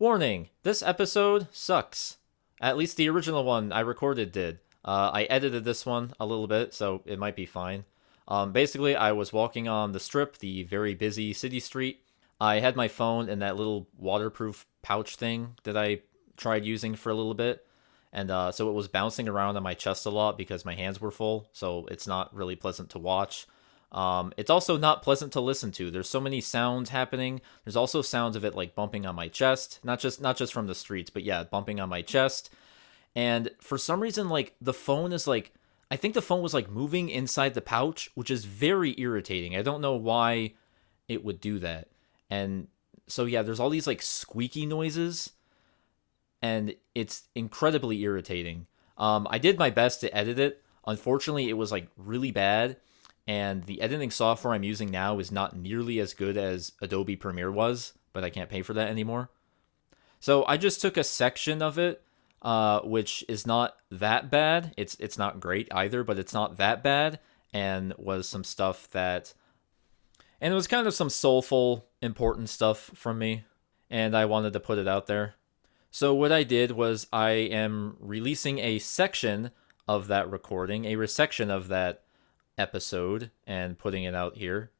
Warning, this episode sucks. At least the original one I recorded did. I edited this one a little bit, so it might be fine. Basically, I was walking on the strip, the very busy city street. I had my phone in that little waterproof pouch thing that I tried using for a little bit. And so it was bouncing around on my chest a lot because my hands were full, so it's not really pleasant to watch. It's also not pleasant to listen to. There's so many sounds happening. There's also sounds of it like bumping on my chest, not just from the streets, but yeah, bumping on my chest. And for some reason, like the phone is like, I think the phone was like moving inside the pouch, which is very irritating. I don't know why it would do that. And so yeah, there's all these like squeaky noises, and it's incredibly irritating. I did my best to edit it. Unfortunately, it was like really bad, and the editing software I'm using now is not nearly as good as Adobe Premiere was, but I can't pay for that anymore. So I just took a section of it, which is not that bad. It's not great either, but it's not that bad, and was some stuff that, and it was kind of some soulful, important stuff from me, and I wanted to put it out there. So what I did was I am releasing a section of that recording, a resection of that episode, and putting it out here.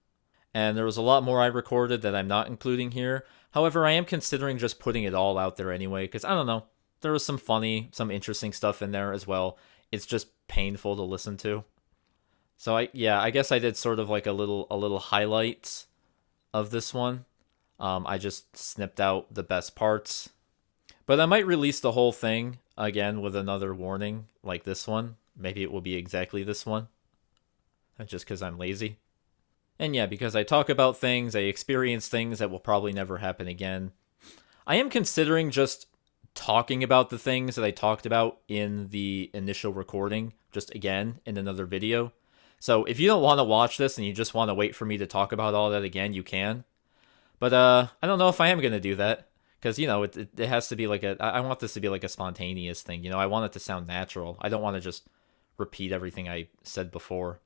And there was a lot more I recorded that I'm not including here. However, I am considering just putting it all out there anyway, because I don't know, there was some funny, some interesting stuff in there as well. It's just painful to listen to. So I guess I did sort of like a little highlights of this one. I just snipped out the best parts, but I might release the whole thing again with another warning like this one. Maybe it will be exactly this one, just because I'm lazy. And yeah, because I talk about things, I experience things that will probably never happen again. I am considering just talking about the things that I talked about in the initial recording, just again in another video. So if you don't want to watch this and you just want to wait for me to talk about all that again, you can. But I don't know if I am gonna do that, because it has to be like I want this to be like a spontaneous thing. I want it to sound natural. I don't want to just repeat everything I said before.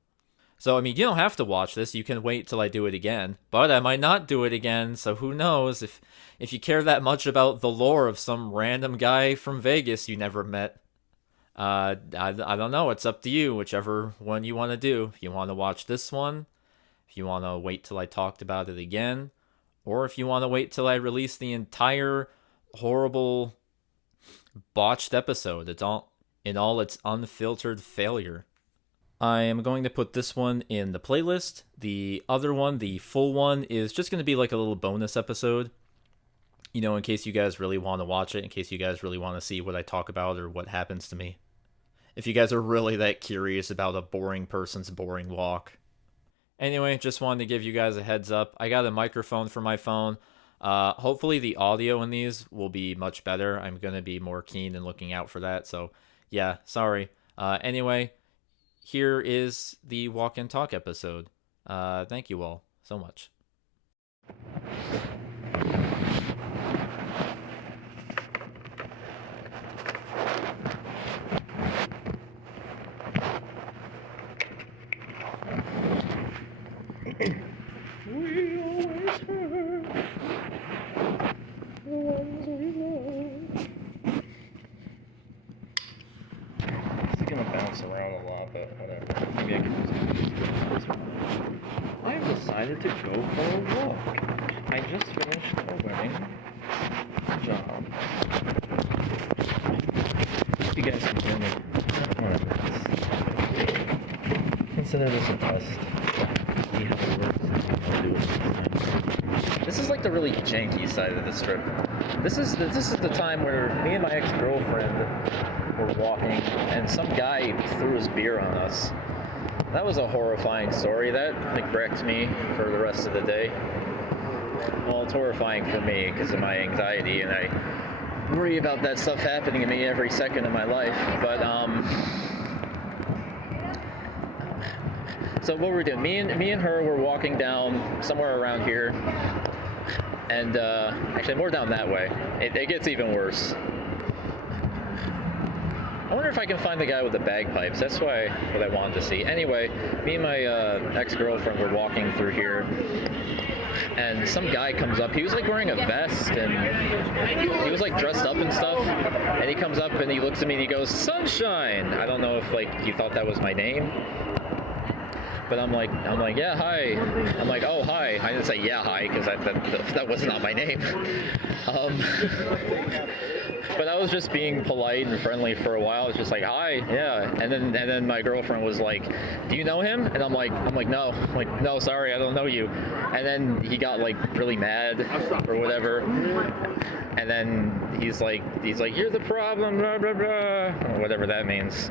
So I mean, you don't have to watch this. You can wait till I do it again. But I might not do it again. So who knows if you care that much about the lore of some random guy from Vegas you never met. I don't know. It's up to you. Whichever one you want to do. If you want to watch this one, if you want to wait till I talked about it again, or if you want to wait till I release the entire horrible botched episode. It's all in all its unfiltered failure. I am going to put this one in the playlist. The other one, the full one, is just going to be like a little bonus episode. In case you guys really want to watch it, in case you guys really want to see what I talk about or what happens to me. If you guys are really that curious about a boring person's boring walk. Anyway, just wanted to give you guys a heads up. I got a microphone for my phone. Hopefully the audio in these will be much better. I'm going to be more keen and looking out for that. So, yeah, sorry. Anyway, here is the Walk and Talk episode. Thank you all so much. We always hurt the ones we love. It's gonna bounce around a lot, but whatever. Maybe I can use it. I've decided to go for a walk. I just finished a wedding job. You guys can hear me. Whatever. Consider this a test. See how it works. I'll do it this time. This is like the really janky side of the strip. This is the time where me and my ex-girlfriend were walking, and some guy threw his beer on us. That was a horrifying story. That wrecked me for the rest of the day. Well, it's horrifying for me because of my anxiety, and I worry about that stuff happening to me every second of my life. But so what we're doing, me and her were walking down somewhere around here, and actually more down that way. It gets even worse. I wonder if I can find the guy with the bagpipes. That's what I wanted to see. Anyway, me and my ex-girlfriend were walking through here, and some guy comes up. He was like wearing a vest, and he was like dressed up and stuff. And he comes up and he looks at me and he goes, "Sunshine." I don't know if like he thought that was my name. But I'm like, yeah, hi. I'm like, oh, hi. I didn't say yeah, hi, because that was not my name. But I was just being polite and friendly for a while. I was just like, hi, yeah. And then my girlfriend was like, do you know him? And I'm like, no. I'm like, no, sorry, I don't know you. And then he got like really mad or whatever. And then he's like, you're the problem, blah blah blah, or whatever that means.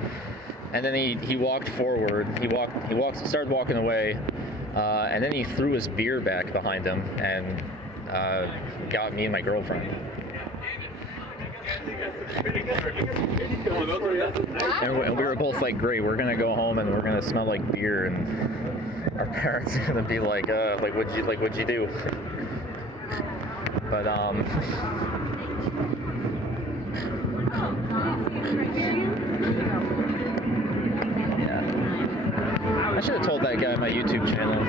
And then he walked forward. He started walking away, and then he threw his beer back behind him and got me and my girlfriend. And we were both like, great, we're gonna go home and we're gonna smell like beer, and our parents are gonna be like, what'd you do? But I should have told that guy my YouTube channel.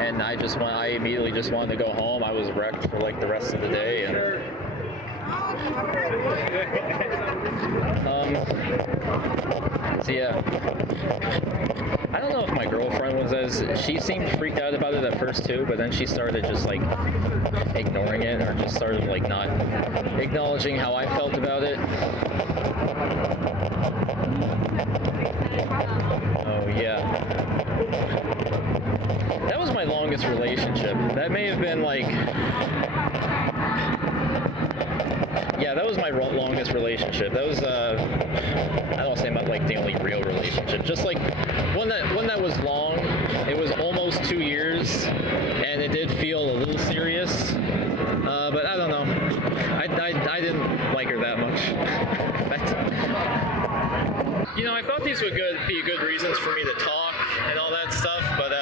And I immediately just wanted to go home. I was wrecked for like the rest of the day, and so yeah. I don't know if my girlfriend she seemed freaked out about it at first too, but then she started just like ignoring it, or just started like not acknowledging how I felt about it. Oh yeah. That was my longest relationship. That may have been like, yeah, that was my longest relationship. That was I don't want to say about like the only real relationship, just like one that was long. It was almost 2 years, and it did feel a little serious. But I don't know. I didn't like her that much. You know, I thought these would be good reasons for me to talk and all that stuff, but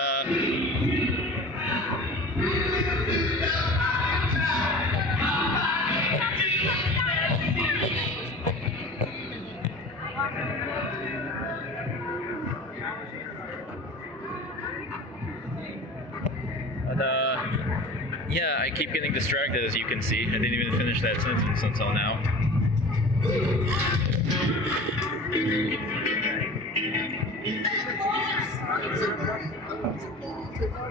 yeah, I keep getting distracted, as you can see. I didn't even finish that sentence until now.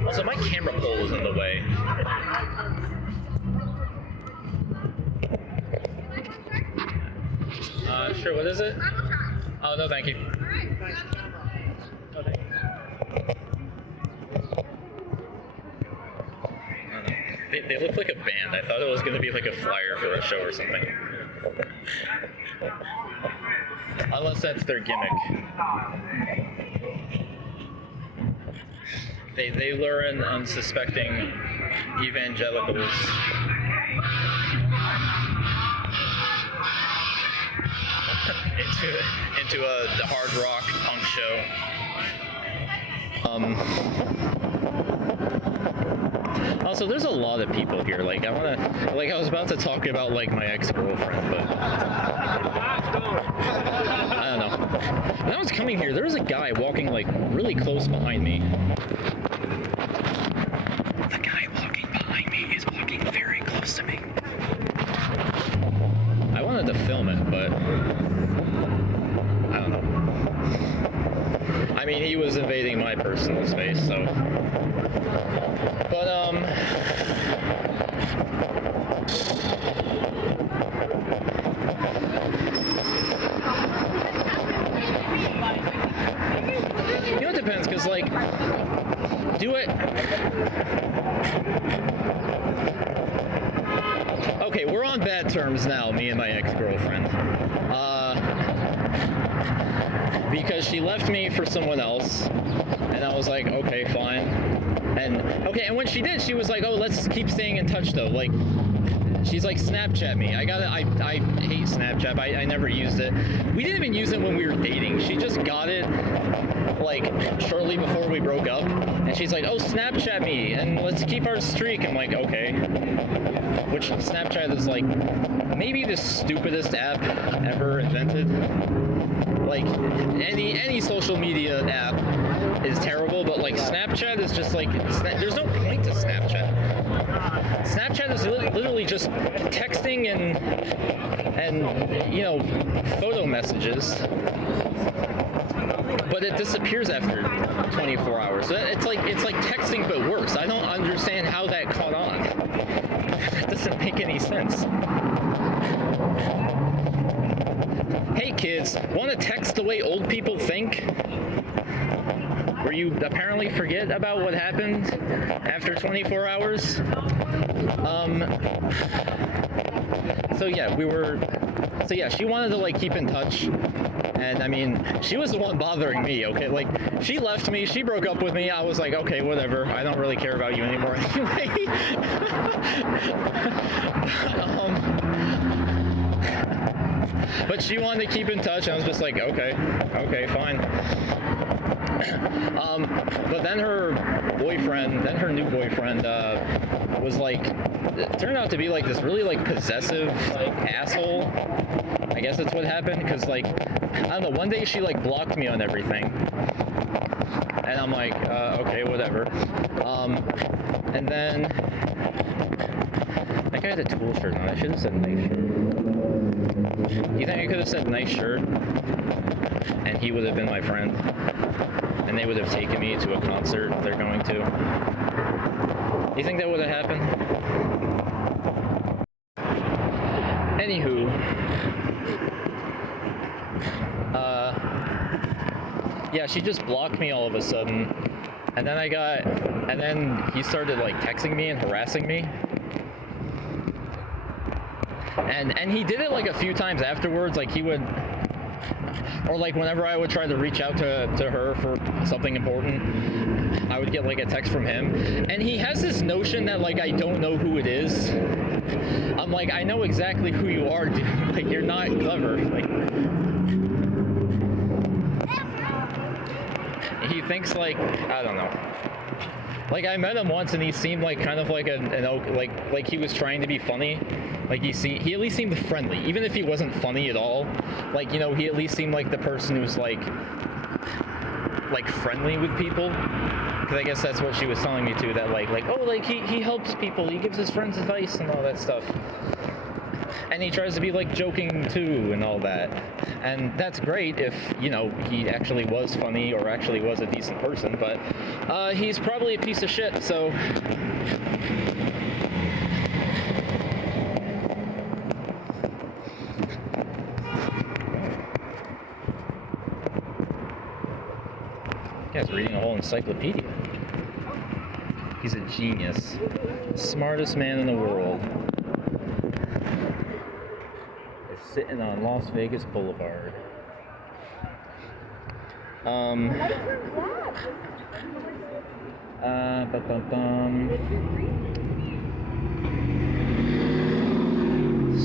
Also, my camera pole is in the way. Sure, what is it? Oh, no, thank you. Oh, thank you. They look like a band. I thought it was going to be like a flyer for a show or something. Unless that's their gimmick. They lure in unsuspecting evangelicals. into a hard rock punk show. Also, there's a lot of people here. Like, I was about to talk about like my ex-girlfriend, but I don't know. When I was coming here, there was a guy walking like really close behind me. The guy walking behind me is walking very close to me. I wanted to film it, but I don't know. I mean, he was invading my personal space, so. But you know, it depends, because like, do it. Okay, we're on bad terms now, me and my ex-girlfriend. Because she left me for someone else, and I was like, okay, fine. And when she did, she was like, oh, let's keep staying in touch though. Like, she's like, Snapchat me. I hate Snapchat. I never used it. We didn't even use it when we were dating. She just got it like shortly before we broke up, and she's like, oh, Snapchat me and let's keep our streak. I'm like, okay. Which Snapchat is like maybe the stupidest app ever invented. Like any social media app is terrible, but like Snapchat is just like there's no point to Snapchat. Snapchat is literally just texting and you know, photo messages, but it disappears after 24 hours. So it's like texting but worse. I don't understand how that caught on. That doesn't make any sense. Hey kids, want to text the way old people think? Where you apparently forget about what happened after 24 hours? So yeah, she wanted to like keep in touch. And I mean, she was the one bothering me, okay? Like, she left me, she broke up with me. I was like, okay, whatever. I don't really care about you anymore anyway. But she wanted to keep in touch, and I was just like, okay, fine. But then her new boyfriend, was like, it turned out to be like this really like possessive like asshole. I guess that's what happened, because like, I don't know, one day she like blocked me on everything. And I'm like, okay, whatever. And then, I think I had a Tool shirt on. I should have said nice shirt. You think I could have said nice shirt? And he would have been my friend? And they would have taken me to a concert they're going to? You think that would have happened? Anywho, yeah, she just blocked me all of a sudden, and then he started like texting me and harassing me, and he did it like a few times afterwards. Like he would, or like whenever I would try to reach out to her for something important, I would get like a text from him, and he has this notion that like I don't know who it is. I'm like, I know exactly who you are, dude. Like, you're not clever. Like, he thinks like, I don't know. Like, I met him once and he seemed like kind of like like he was trying to be funny. Like he at least seemed friendly, even if he wasn't funny at all. Like, you know, he at least seemed like the person who's like friendly with people. Because I guess that's what she was telling me too, that like oh, like he helps people, he gives his friends advice and all that stuff. And he tries to be like joking too and all that. And that's great if, you know, he actually was funny or actually was a decent person, but he's probably a piece of shit, so guy's reading a whole encyclopedia. He's a genius. Smartest man in the world. Is sitting on Las Vegas Boulevard.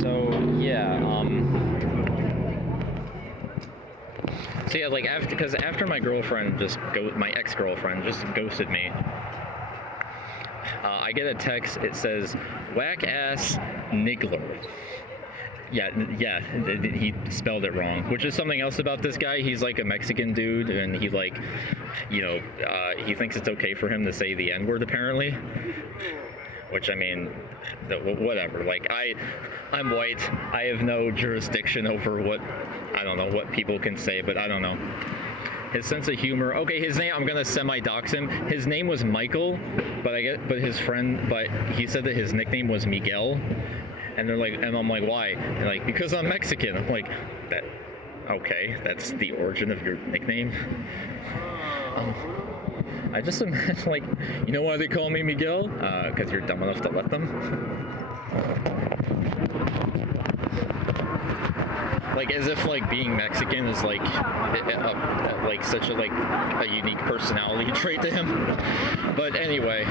So yeah, so yeah, like after my ex-girlfriend just ghosted me, I get a text. It says, "Whack ass niggler." Yeah, he spelled it wrong, which is something else about this guy. He's like a Mexican dude, and he like, you know, he thinks it's okay for him to say the N-word apparently. Which, I mean, whatever. Like, I'm white. I have no jurisdiction over what people can say, but I don't know. His sense of humor. Okay, his name, I'm gonna semi-dox him. His name was Michael, but he said that his nickname was Miguel. And they're like, and I'm like, why? And like, because I'm Mexican. I'm like, okay, that's the origin of your nickname. I just imagine, like, you know why they call me Miguel? Because you're dumb enough to let them. Like, as if, like, being Mexican is, like, such a, like, a unique personality trait to him. But anyway.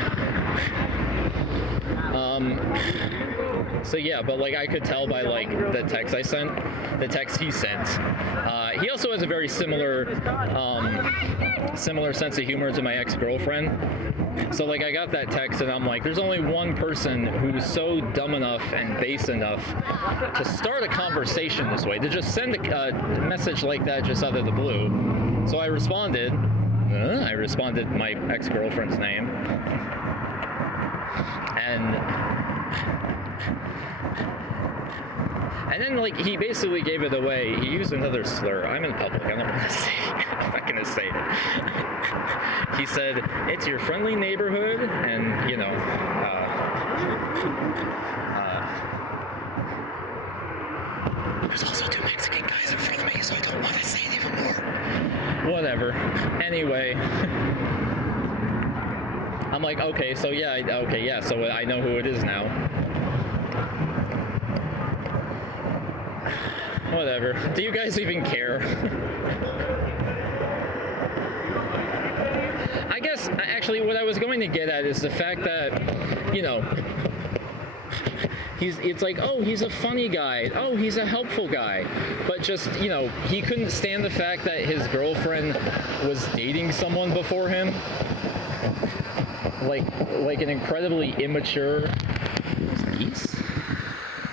So yeah, but like I could tell by like the text he sent. He also has a very similar sense of humor to my ex-girlfriend. So like I got that text and I'm like, there's only one person who's so dumb enough and base enough to start a conversation this way, to just send a message like that just out of the blue. So I responded, I responded my ex-girlfriend's name. And then, like, he basically gave it away. He used another slur. I'm in public. I don't want to say it. I'm not going to say it. He said, it's your friendly neighborhood, and, you know, there's also 2 Mexican guys in front of me, so I don't want to say it even more. Whatever. Anyway. I'm like, okay, so yeah, so I know who it is now. Whatever. Do you guys even care? I guess, actually, what I was going to get at is the fact that, you know, it's like, oh, he's a funny guy. Oh, he's a helpful guy. But just, you know, he couldn't stand the fact that his girlfriend was dating someone before him. Like an incredibly immature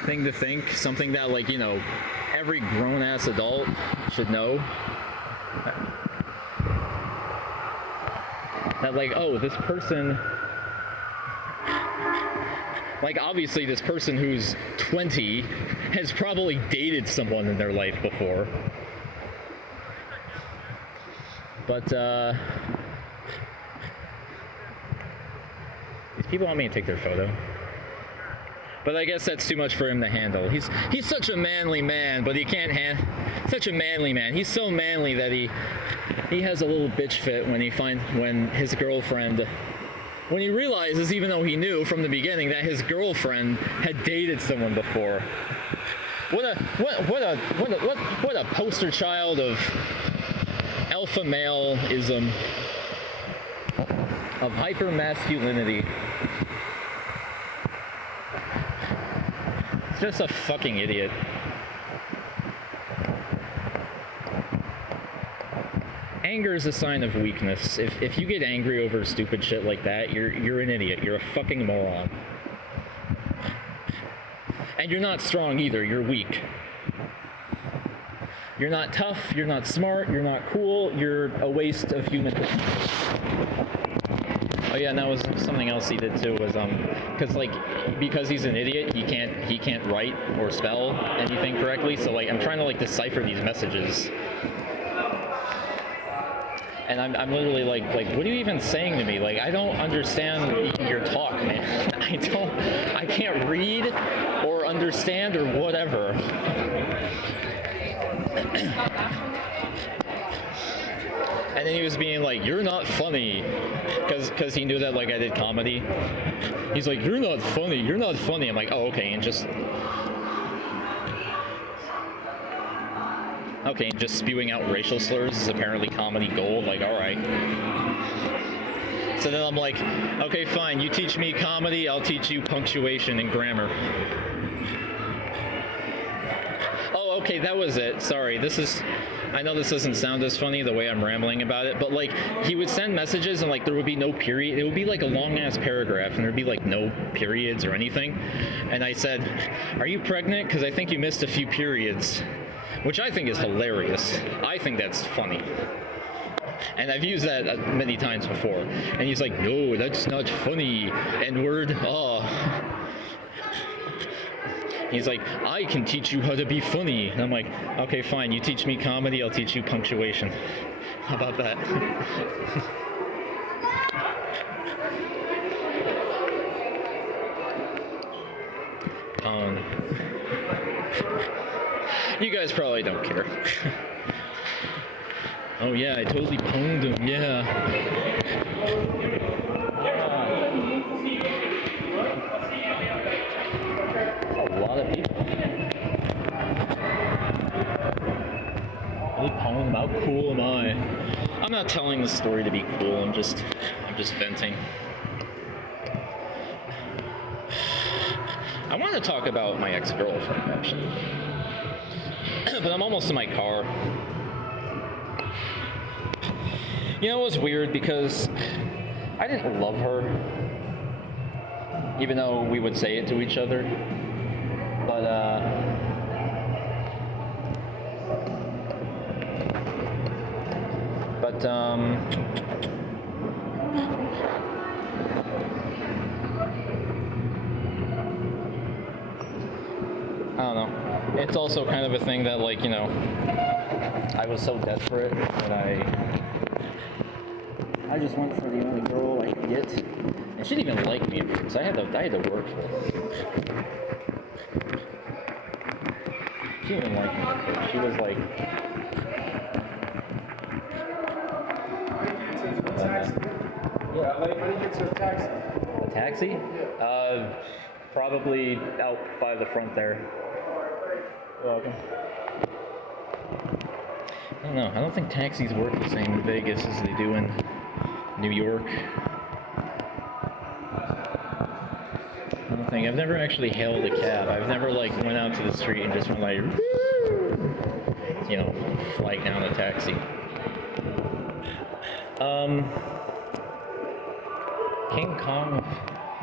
thing to think. Something that, like, you know, every grown-ass adult should know. That, like, oh, this person... Like, obviously, this person who's 20 has probably dated someone in their life before. But, these people want me to take their photo. But I guess that's too much for him to handle. He's such a manly man, but he can't such a manly man. He's so manly that he has a little bitch fit when his girlfriend... When he realizes, even though he knew from the beginning, that his girlfriend had dated someone before. What a poster child of alpha male-ism, of hyper-masculinity. It's just a fucking idiot. Anger is a sign of weakness. If you get angry over stupid shit like that, you're an idiot. You're a fucking moron. And you're not strong either. You're weak. You're not tough. You're not smart. You're not cool. You're a waste of human. Oh yeah, and that was something else he did too. Was because he's an idiot, he can't write or spell anything correctly. So like I'm trying to like decipher these messages. And I'm literally like, what are you even saying to me? Like, I don't understand your talk, man. I can't read or understand or whatever. And then he was being like, you're not funny. Because he knew that, like, I did comedy. He's like, you're not funny. I'm like, oh, okay, and just... Okay, just spewing out racial slurs is apparently comedy gold, like, alright. So then I'm like, okay, fine, you teach me comedy, I'll teach you punctuation and grammar. Oh, okay, that was it. Sorry, I know this doesn't sound as funny the way I'm rambling about it, but like, he would send messages and like, there would be no period. It would be like a long-ass paragraph and there'd be like no periods or anything. And I said, are you pregnant? Because I think you missed a few periods. Which I think is hilarious. I think that's funny. And I've used that many times before. And he's like, no, that's not funny. N-word, oh. He's like, I can teach you how to be funny. And I'm like, okay, fine, you teach me comedy, I'll teach you punctuation. How about that? You guys probably don't care. Oh yeah, I totally pwned him, yeah. A lot of people. Really pwned him, how cool am I? I'm not telling the story to be cool, I'm just venting. I want to talk about my ex-girlfriend, actually. But I'm almost in my car. You know, it was weird because I didn't love her, even though we would say it to each other. But But I don't know. It's also kind of a thing that, like, you know, I was so desperate that I just went for the only girl I could get, and she didn't even like me because I had to work for her. She didn't even like me at first. She was like, Yeah, like, how do you get to a taxi? a taxi? Probably out by the front there. You're welcome. I don't know. I don't think taxis work the same in Vegas as they do in New York. I don't think. I've never actually hailed a cab. I've never, like, went out to the street and just went like, you know, flag down a taxi. King Kong.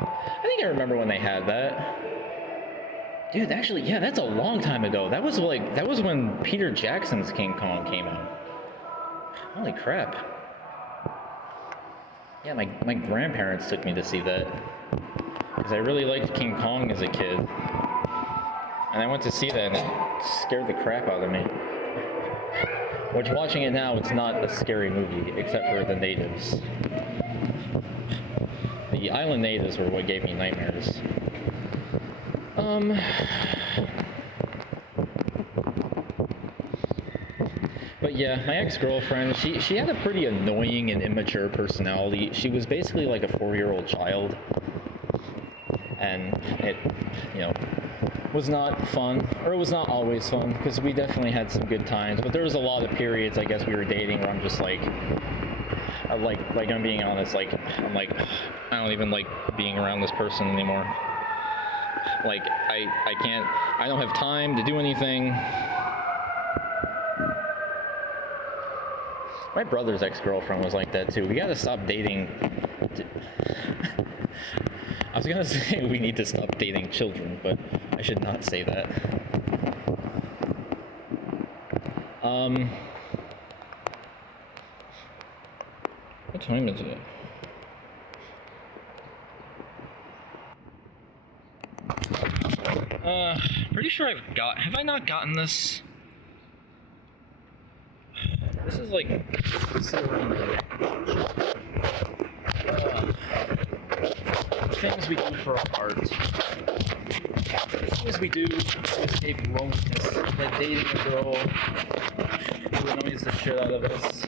I think I remember when they had that. Dude, actually, yeah, that's a long time ago. That was when Peter Jackson's King Kong came out. Holy crap. Yeah, my grandparents took me to see that. Because I really liked King Kong as a kid. And I went to see that and it scared the crap out of me. Which, watching it now, it's not a scary movie, except for the natives. The island natives were what gave me nightmares. But yeah, my ex-girlfriend, she had a pretty annoying and immature personality. She was basically like a 4-year-old child. And it, you know, was not fun, or it was not always fun, because we definitely had some good times, but there was a lot of periods, I guess, we were dating where I'm just like, I'm being honest, like, I'm like, I don't even like being around this person anymore. Like, I don't have time to do anything. My brother's ex-girlfriend was like that too. We gotta stop dating. I was gonna say we need to stop dating children, but I should not say that. What time is it? Pretty sure have I not gotten this? This is like, things we do for art. The things we do to escape loneliness, like dating a girl who annoys the shit out of us.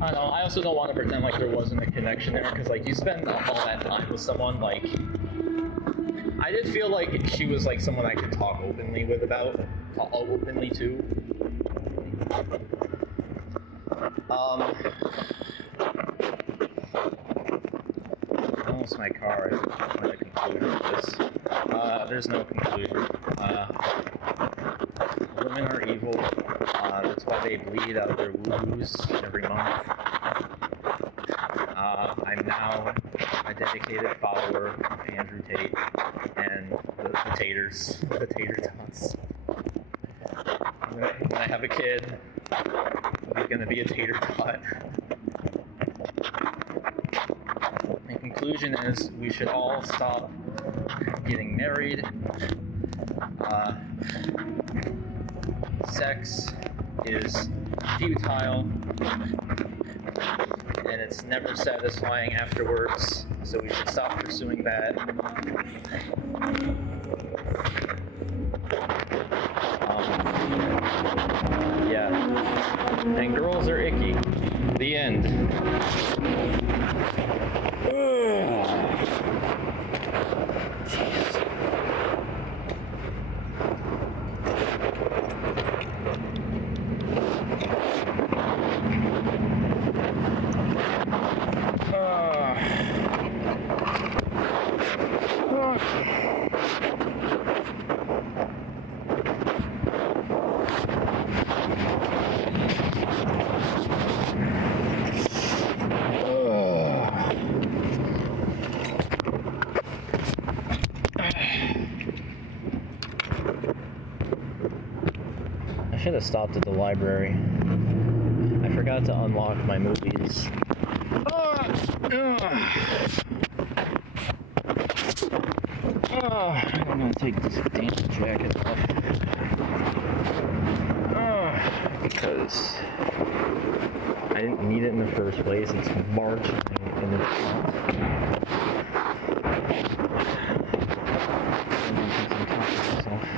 I don't know, I also don't want to pretend like there wasn't a connection there, because like you spend all that time with someone, like, I did feel like she was like someone I could talk openly to. Almost my car. I find a conclusion to this. There's no conclusion. Women are evil. That's why they bleed out their woo-woos every month. I'm now a dedicated follower of Andrew Tate and the taters, the tater tots. When I have a kid, he's gonna be a tater tot. The conclusion is we should all stop getting married. Sex is futile and it's never satisfying afterwards, so we should stop pursuing that. Yeah. And girls are icky. The end. Jeez. I should have stopped at the library. forgot to unlock my movies. I'm gonna take this damn jacket off. Because I didn't need it in the first place. It's March and it's hot. I'm gonna take some top off.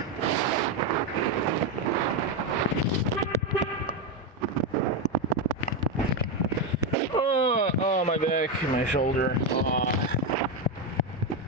Oh, my back, my shoulder.